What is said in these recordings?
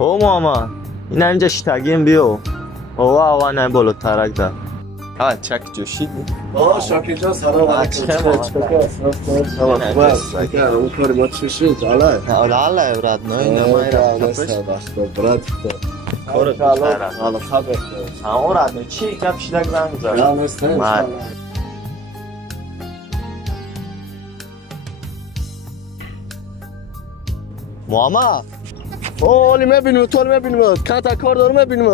او ماما این اینجا شتگیم بیو او نه بلو ترک ده چک جوشی شاکی جان سلام علیکم اون کاری ما چی شد؟ الله برات نه نمای برات همون رد نه چی گپ شدک زنگ زد ماما اولی میبینیم تو میبینیم کاتا کار دارم میبینیم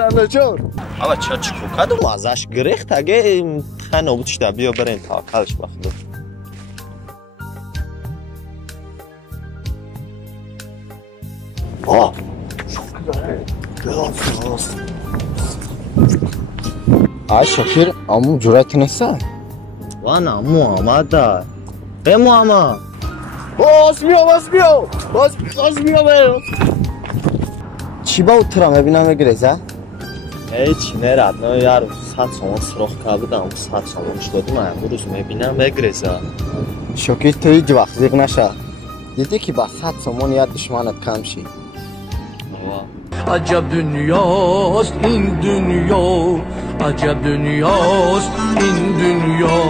رنده جان اما چه کوکادو ازش گریخت اگه خنو بود شده بیا برین تا کلش بخدو شاکر امو جرأت نیست وانا آمده ای ماما باز میام چی با اترا میبینم اگریزه؟ هیچ نرد نه یار 100 سومون سراخ کردم 100 سومونش دادم امروز میبینم اگریزه شاکر تو هیچ وقت زیغ نشه دیدی که با 100 سومون یاد دشمنت کم شی عجب دنیاست این دنیا عجب دنیاست این دنیا